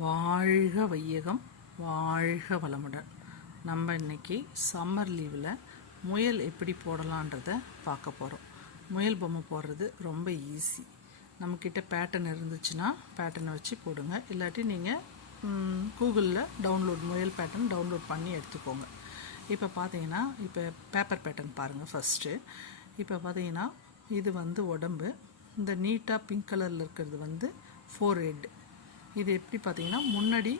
வாழ்க வையகம் வாழ்க வளமுடன். நம்ம இன்னைக்கு சம்மர் லீவில் முயல் எப்படி போடலான்றத பார்க்க போகிறோம் முயல் பொம்மை போடுறது ரொம்ப ஈஸி நம்மக்கிட்ட பேட்டர்ன் இருந்துச்சுன்னா பேட்டர்னை வச்சு போடுங்க. இல்லாட்டி நீங்கள் கூகுளில் டவுன்லோட் முயல் பேட்டர்ன் டவுன்லோட் பண்ணி எடுத்துக்கோங்க. இப்போ பார்த்தீங்கன்னா இப்போ பேப்பர் பேட்டர்ன் பாருங்கள் ஃபஸ்ட்டு இப்போ பார்த்தீங்கன்னா இது வந்து உடம்பு. இந்த நீட்டாக பிங்க் கலரில் இருக்கிறது வந்து ஃபோர் ஹெட் இது எப்படி பார்த்தீங்கன்னா முன்னாடி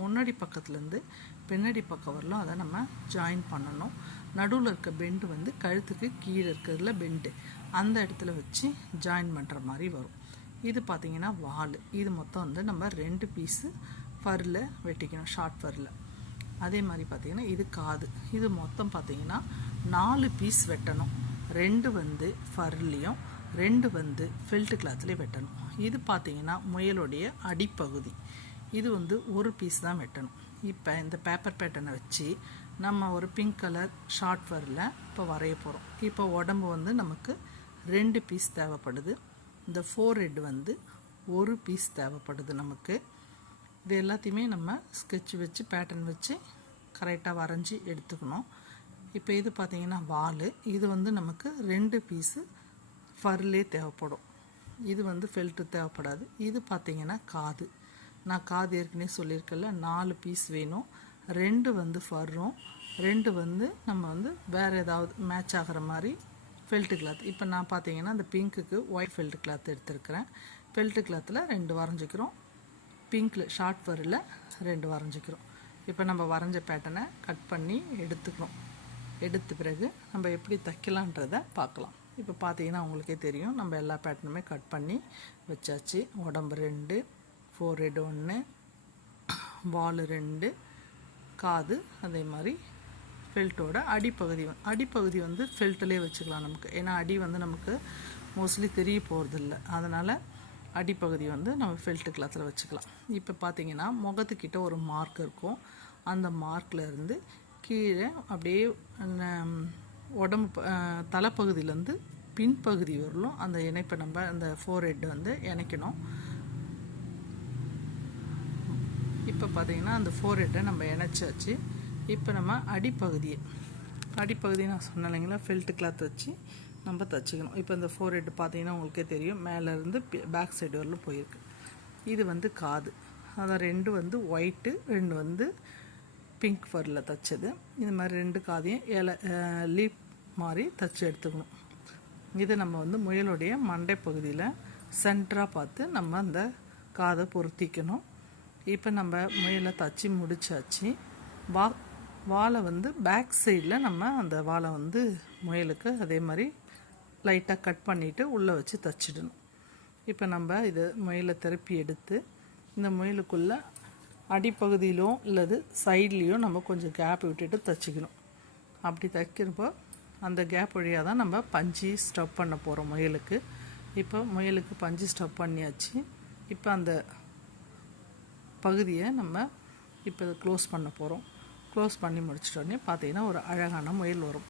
முன்னாடி பக்கத்துலேருந்து பின்னாடி பக்கம் வரலாம். அதை நம்ம ஜாயின் பண்ணணும். நடுவில் இருக்க பெண்டு வந்து கழுத்துக்கு கீழே இருக்கிறதுல பெண்டு அந்த இடத்துல வச்சு ஜாயின் பண்ணுற மாதிரி வரும். இது பார்த்தீங்கன்னா வால். இது மொத்தம் வந்து நம்ம ரெண்டு பீஸு ஃபரில் வெட்டிக்கணும் ஷார்ட் ஃபரில் அதே மாதிரி பார்த்தீங்கன்னா இது காது. இது மொத்தம் பார்த்தீங்கன்னா நாலு பீஸ் வெட்டணும். ரெண்டு வந்து ஃபர்லேயும் ரெண்டு வந்து ஃபெல்ட் கிளாத்லேயே வெட்டணும். இது பார்த்தீங்கன்னா முயலுடைய அடிப்பகுதி. இது வந்து ஒரு பீஸ் தான் வெட்டணும். இப்போ இந்த பேப்பர் பேட்டர்னை வச்சு நம்ம ஒரு பிங்க் கலர் ஷார்ட் வரில் இப்போ வரைய போகிறோம் இப்போ உடம்பு வந்து நமக்கு ரெண்டு பீஸ் தேவைப்படுது. இந்த ஃபோர் ஹெட் வந்து ஒரு பீஸ் தேவைப்படுது நமக்கு. இது எல்லாத்தையுமே நம்ம ஸ்கெட்ச் வச்சு பேட்டர்ன் வச்சு கரெக்டாக வரைஞ்சி எடுத்துக்கணும். இப்போ இது பார்த்தீங்கன்னா வால். இது வந்து நமக்கு ரெண்டு பீஸு ஃபர்லே தேவைப்படும். இது வந்து ஃபெல்ட்டு தேவைப்படாது. இது பார்த்திங்கன்னா காது. நான் காது ஏற்கனவே சொல்லியிருக்கல நாலு பீஸ் வேணும். ரெண்டு வந்து ஃபர்ரும் ரெண்டு வந்து நம்ம வந்து வேறு ஏதாவது மேட்ச் ஆகிற மாதிரி ஃபெல்ட்டு கிளாத் இப்போ நான் பார்த்தீங்கன்னா அந்த பிங்க்குக்கு ஒயிட் ஃபெல்ட் கிளாத் எடுத்திருக்கிறேன். ஃபெல்ட்டு கிளாத்தில் ரெண்டு வரைஞ்சிக்கிறோம். பிங்க்கில் ஷார்ட் ஃபரில் ரெண்டு வரைஞ்சிக்கிறோம். இப்போ நம்ம வரைஞ்ச பேட்டனை கட் பண்ணி எடுத்துக்கணும். எடுத்த பிறகு நம்ம எப்படி தைக்கலான்றதை பார்க்கலாம். இப்போ பார்த்தீங்கன்னா உங்களுக்கே தெரியும். நம்ம எல்லா பேட்டர்னுமே கட் பண்ணி வச்சாச்சு. உடம்பு ரெண்டு ஃபோர் ஹெட் ஒன்று வால் ரெண்டு காது அதே மாதிரி ஃபெல்ட்டோட அடிப்பகுதி அடிப்பகுதி வந்து ஃபெல்ட்டிலே வச்சுக்கலாம் நமக்கு. ஏன்னா அடி வந்து நமக்கு மோஸ்ட்லி தெரிய போகிறதில்ல அதனால் அடிப்பகுதி வந்து நம்ம ஃபெல்ட்டு கிளாத்தில் வச்சுக்கலாம். இப்போ பார்த்தீங்கன்னா முகத்துக்கிட்ட ஒரு மார்க் இருக்கும். அந்த மார்க்கில் இருந்து கீழே அப்படியே உடம்பு தலைப்பகுதியிலேருந்து பின்பகுதி வரலும் அந்த இணைப்பை நம்ம அந்த ஃபோர் ஹெட் வந்து இணைக்கணும். இப்போ பார்த்தீங்கன்னா அந்த ஃபோர் ஹெட்டை நம்ம இணைச்சாச்சு. இப்போ நம்ம அடிப்பகுதியை அடிப்பகுதி நான் சொன்னேன் இல்லைங்களா? ஃபெல்ட் கிளாத் வச்சு நம்ம தச்சுக்கணும். இப்போ இந்த ஃபோர் ஹெட் பார்த்தீங்கன்னா உங்களுக்கே தெரியும். மேலேருந்து பேக் சைடு வரலும் போயிருக்கு. இது வந்து காது. அதான் ரெண்டு வந்து ஒயிட்டு ரெண்டு வந்து பிங்க் ஃபரில் தைச்சது. இது மாதிரி ரெண்டு காதையும் இலை லீப் மாதிரி தச்சு எடுத்துக்கணும். இதை நம்ம வந்து முயலுடைய மண்டை பகுதியில் சென்டராக பார்த்து நம்ம அந்த காதை பொருத்திக்கணும். இப்போ நம்ம முயலை தச்சு முடிச்சாச்சு. வா வாலை வந்து பேக் சைடில் நம்ம அந்த வாலை வந்து முயலுக்கு அதே மாதிரி லைட்டாக கட் பண்ணிவிட்டு உள்ளே வச்சு தச்சிடணும். இப்போ நம்ம இது முயலை திருப்பி எடுத்து இந்த முயலுக்குள்ளே அடிப்பகுதியிலும் இல்லது சைட்லேயோ நம்ம கொஞ்சம் கேப் விட்டுட்டு தைச்சிக்கணும். அப்படி தைக்கிறப்போ அந்த கேப் வழியாக தான் நம்ம பஞ்சு ஸ்டப் பண்ண போகிறோம் முயலுக்கு. இப்போ முயலுக்கு பஞ்சு ஸ்டப் பண்ணியாச்சு. இப்போ அந்த பகுதியை நம்ம இப்போ க்ளோஸ் பண்ண போகிறோம் க்ளோஸ் பண்ணி முடிச்சிட்டோடனே பார்த்தீங்கன்னா ஒரு அழகான முயல் வரும்.